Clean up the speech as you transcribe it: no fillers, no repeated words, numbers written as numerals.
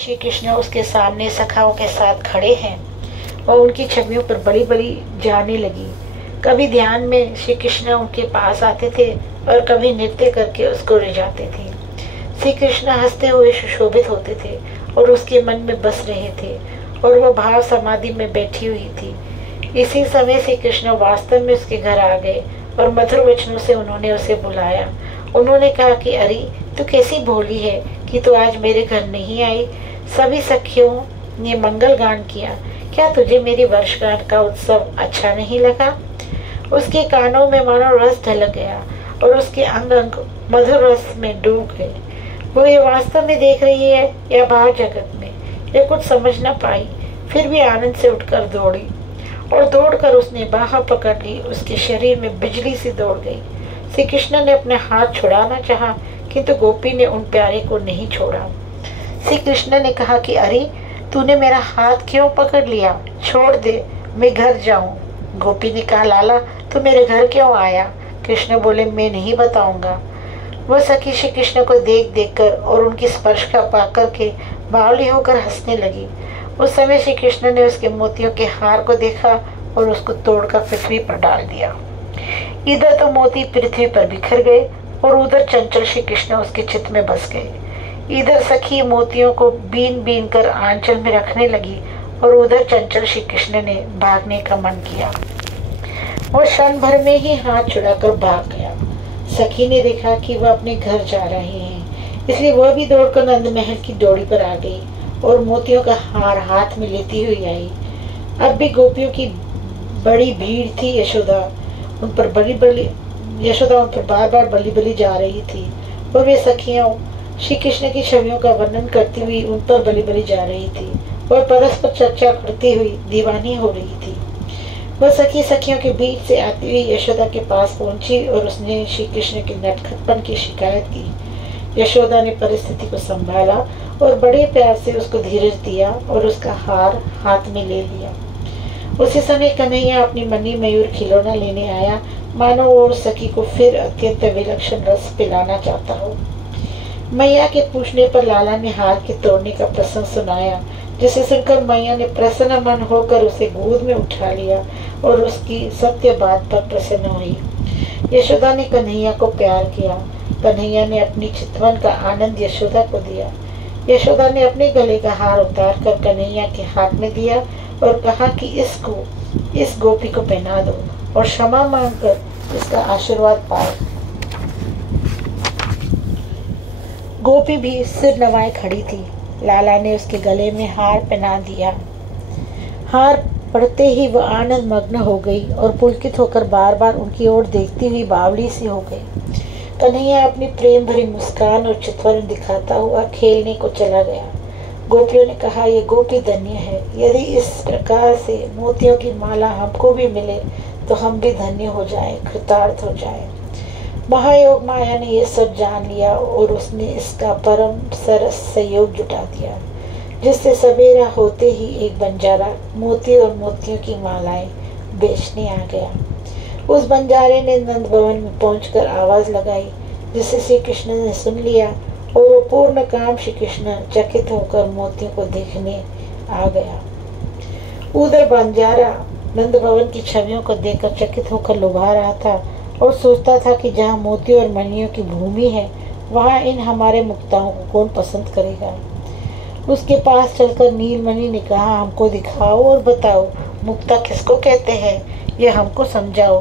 श्री कृष्ण उसके सामने सखाओं के साथ खड़े हैं और उनकी छवियों पर बड़ी बड़ी जाने लगी। कभी ध्यान में श्री कृष्ण उनके पास आते थे और कभी नृत्य करके उसको रिझाते थे। श्री कृष्ण हंसते हुए सुशोभित होते थे और उसके मन में बस रहे थे और वह भाव समाधि में बैठी हुई थी। इसी समय श्री कृष्ण वास्तव में उसके घर आ गए और मधुर वचनों से उन्होंने उसे बुलाया। उन्होंने कहा कि अरे तू कैसी भोली है कि तू आज मेरे घर नहीं आई। सभी सखियों ने मंगल गान किया, क्या तुझे मेरी वर्षगांठ का उत्सव अच्छा नहीं लगा? उसके कानों में मानो रस ढलक गया और उसके अंग अंग मधुर रस में डूब गए। वो ये वास्तव में देख रही है या बाहर जगत में, ये कुछ समझ न पाई। फिर भी आनंद से उठकर दौड़ी और दौड़कर उसने बाह पकड़ ली। उसके शरीर में बिजली सी दौड़ गई। श्री कृष्ण ने अपने हाथ छुड़ाना चाहा, किंतु गोपी ने उन प्यारे को नहीं छोड़ा। श्री कृष्ण ने कहा कि अरे तूने मेरा हाथ क्यों पकड़ लिया? छोड़ दे, मैं घर जाऊं। गोपी ने कहा, लाला तू मेरे घर क्यों आया? कृष्ण बोले, मैं नहीं बताऊंगा। वह सखी श्री कृष्ण को देख देख कर और उनकी स्पर्श का पाकर के बावली होकर हंसने लगी। उस समय श्री कृष्ण ने उसके मोतियों के हार को देखा और उसको तोड़कर पृथ्वी पर डाल दिया। इधर तो मोती पृथ्वी पर बिखर गए और उधर चंचल श्री कृष्ण उसके चित्त में बस गए। इधर सखी मोतियों को बीन बीन कर आंचल में रखने लगी और उधर चंचल श्री कृष्ण ने भागने का मन किया। वो क्षण भर में ही हाथ छुड़ाकर भाग गया। सखी ने देखा कि वह अपने घर जा रहे हैं, इसलिए वह भी दौड़कर नंद महल की डोरी पर आ गई और मोतियों का हार हाथ में लेती हुई आई। अब भी गोपियों की बड़ी भीड़ थी। यशोदा उन पर बार बार बली बली जा रही थी और वे सखियां श्री कृष्ण की छवियों का वर्णन करती हुई उन पर बली बली जा रही थी और परस्पर चर्चा करती हुई दीवानी हो रही थी। वह सखियों के बीच से आती हुई यशोदा के पास पहुंची और उसने श्री कृष्ण के नटखटपन की शिकायत की। यशोदा ने परिस्थिति को संभाला और बड़े प्यार से उसको धीरज दिया और उसका हार हाथ में ले लिया। उसी समय कन्हैया अपनी मनी मयूर खिलौना लेने आया, मानो वो उस सखी को फिर अत्यंत विलक्षण रस पिलाना चाहता हो। मैया के पूछने पर लाला ने हार के तोड़ने का प्रसंग सुनाया, जिसे सुनकर मैया ने प्रसन्न मन होकर उसे गोद में उठा लिया और उसकी सत्य बात पर प्रसन्न हुई। यशोदा ने कन्हैया को प्यार किया। कन्हैया ने अपनी चितवन का आनंद यशोदा को दिया। यशोदा ने अपने गले का हार उतार कर कन्हैया के हाथ में दिया और कहा कि इस गोपी को पहना दो और क्षमा मांगकर इसका आशीर्वाद पाओ। गोपी भी सिर नवाए खड़ी थी। लाला ने उसके गले में हार पहना दिया। हार पड़ते ही वह आनंद मग्न हो गई और पुलकित होकर बार बार उनकी ओर देखती हुई बावली सी हो गई। कन्हैया अपनी प्रेम भरी मुस्कान और चितवन दिखाता हुआ खेलने को चला गया। गोपियों ने कहा, ये गोपी धन्य है। यदि इस प्रकार से मोतियों की माला हमको भी मिले तो हम भी धन्य हो जाए, कृतार्थ हो जाए। महायोग माया ने यह सब जान लिया और उसने इसका परम सरस सहयोग जुटा दिया, जिससे सवेरा होते ही एक बंजारा मोती और मोतियों की मालाएं बेचने आ गया। उस बंजारे ने नंद भवन में पहुंचकर आवाज लगाई, जिसे श्री कृष्ण ने सुन लिया और वो पूर्ण काम श्री कृष्ण चकित होकर मोतियों को देखने आ गया। उधर बंजारा नंद भवन की छवियों को देखकर चकित होकर लुभा रहा था और सोचता था कि जहाँ मोतियों और मणियों की भूमि है, वहाँ इन हमारे मुक्ताओं को कौन पसंद करेगा। उसके पास चलकर नीलमणि ने कहा, हमको दिखाओ और बताओ मुक्ता किसको कहते हैं, ये हमको समझाओ।